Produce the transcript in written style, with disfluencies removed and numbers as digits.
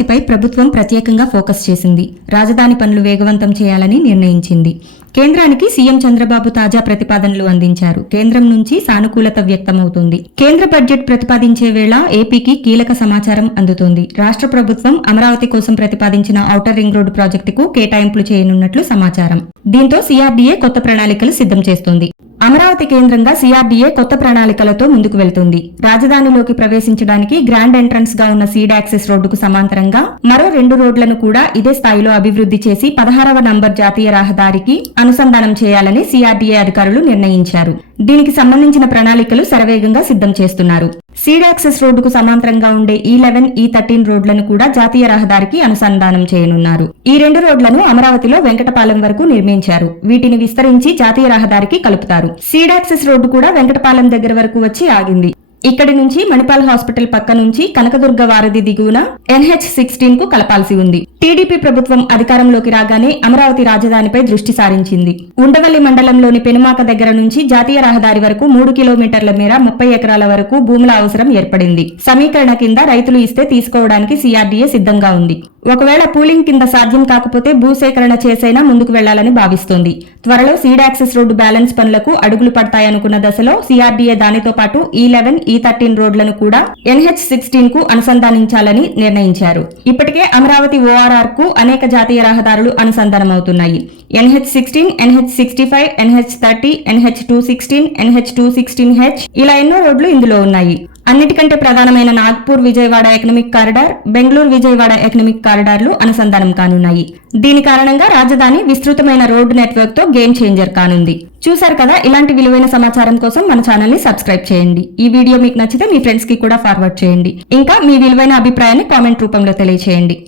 అమరావతిపై ప్రభుత్వం ప్రత్యేకంగా ఫోకస్ చేసింది. రాజధాని పనులు వేగవంతం చేయాలని నిర్ణయించింది. కేంద్రానికి సీఎం చంద్రబాబు తాజా ప్రతిపాదనలు అందించారు. కేంద్రం నుంచి సానుకూలత వ్యక్తమవుతుంది. కేంద్ర బడ్జెట్ ప్రతిపాదించే వేళ ఏపీకి కీలక సమాచారం అందుతోంది. రాష్ట్ర ప్రభుత్వం అమరావతి కోసం ప్రతిపాదించిన ఔటర్ రింగ్ రోడ్డు ప్రాజెక్టుకు కేటాయింపులు చేయనున్నట్లు సమాచారం. దీంతో సీఆర్డీఏ కొత్త ప్రణాళికలు సిద్ధం చేస్తోంది. అమరావతి కేంద్రంగా సీఆర్డీఏ కొత్త ప్రణాళికలతో ముందుకు వెళ్తుంది. రాజధానిలోకి ప్రవేశించడానికి గ్రాండ్ ఎంట్రన్స్ గా ఉన్న సీడ్ యాక్సెస్ రోడ్డుకు సమాంతరంగా మరో 2 రోడ్లను కూడా ఇదే స్థాయిలో అభివృద్ధి చేసి 16వ నంబర్ జాతీయ రహదారికి అనుసంధానం చేయాలని సీఆర్డీఏ అధికారులు నిర్ణయించారు. దీనికి సంబంధించిన ప్రణాళికలు శరవేగంగా సిద్ధం చేస్తున్నారు. సీడ్ యాక్సెస్ రోడ్డుకు సమాంతరంగా ఉండే E11, E13 రోడ్లను కూడా జాతీయ రహదారికి అనుసంధానం చేయనున్నారు. ఈ 2 రోడ్లను అమరావతిలో వెంకటపాలెం వరకు నిర్మించారు. వీటిని విస్తరించి జాతీయ రహదారికి కలుపుతారు. సీడ్ యాక్సెస్ రోడ్డు కూడా వెంకటపాలెం దగ్గర వరకు వచ్చి ఆగింది. ఇక్కడి నుంచి మణిపాల్ హాస్పిటల్ పక్క నుంచి కనకదుర్గ వారధి దిగువన NH16 కు కలపాల్సి ఉంది. టీడీపీ ప్రభుత్వం అధికారంలోకి రాగానే అమరావతి రాజధానిపై దృష్టి సారించింది. ఉండవల్లి మండలంలోని పెనుమాక దగ్గర నుంచి జాతీయ రహదారి వరకు 3 కిలోమీటర్ల మేర 30 ఎకరాల వరకు భూముల అవసరం ఏర్పడింది. సమీకరణ కింద రైతులు ఇస్తే తీసుకోవడానికి సీఆర్డీఏ సిద్ధంగా ఉంది. ఒకవేళ పూలింగ్ కింద సాధ్యం కాకపోతే భూసేకరణ చేసైనా ముందుకు వెళ్లాలని భావిస్తోంది. త్వరలో సీడ్ యాక్సెస్ రోడ్డు బ్యాలెన్స్ పనులకు అడుగులు పడతాయనుకున్న దశలో సీఆర్డీఏ దానితో పాటు E11, E13 రోడ్లను కూడా NH16 కు అనుసంధానించాలని నిర్ణయించారు. ఇప్పటికే అమరావతి ORR కు అనేక జాతీయ రహదారులు అనుసంధానమవుతున్నాయి. NH16, NH65, NH30, NH216, NH216H ఇలా ఎన్నో రోడ్లు ఇందులో ఉన్నాయి. అన్నిటికంటే ప్రధానమైన Nagpur Vijayawada economic corridor, Bengaluru Vijayawada economic కారిడార్లు అనుసంధానం కానున్నాయి. దీని కారణంగా రాజధాని విస్తృతమైన రోడ్డు నెట్వర్క్ తో గేమ్ చేంజర్ కానుంది. చూశారు కదా, ఇలాంటి విలువైన సమాచారం కోసం మన ఛానల్ ని సబ్స్క్రైబ్ చేయండి. ఈ వీడియో మీకు నచ్చితే మీ ఫ్రెండ్స్ కి కూడా ఫార్వర్డ్ చేయండి. ఇంకా మీ విలువైన అభిప్రాయాన్ని కామెంట్ రూపంలో తెలియజేయండి.